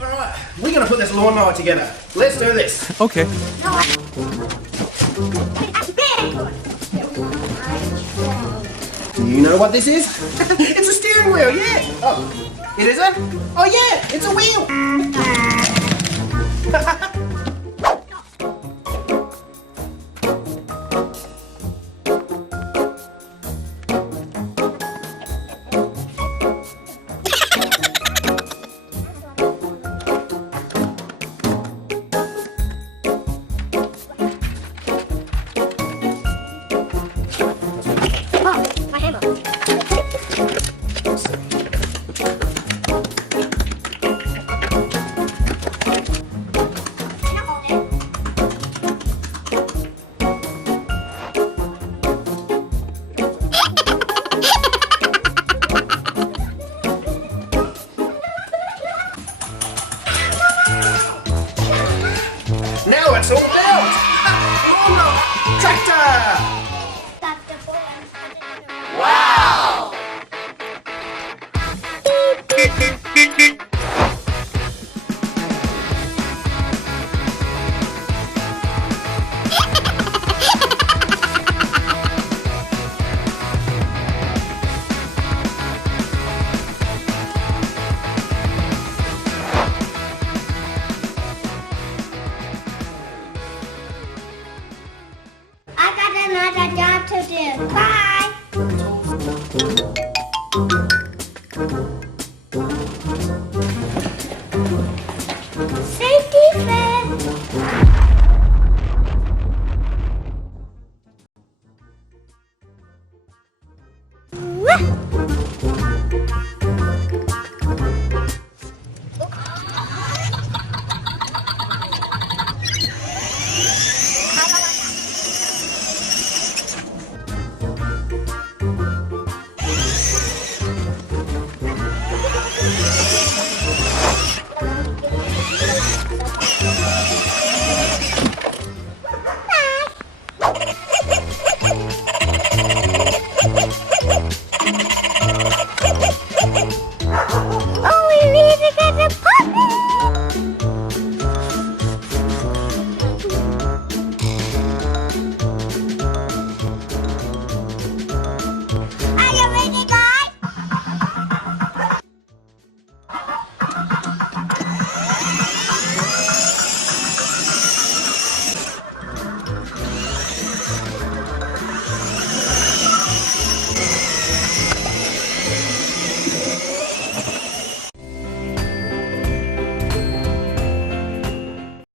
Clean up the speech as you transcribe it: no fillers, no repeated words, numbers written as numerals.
Alright, we're gonna put this lawnmower together. Let's do this. Okay. Do you know what this is? It's a steering wheel, yeah. Oh, it isn't? Oh yeah, it's a wheel. My hammer. Now it's all built. Oh no, tractor. Wow. I got another job to do. Bye. Safety first. Wah!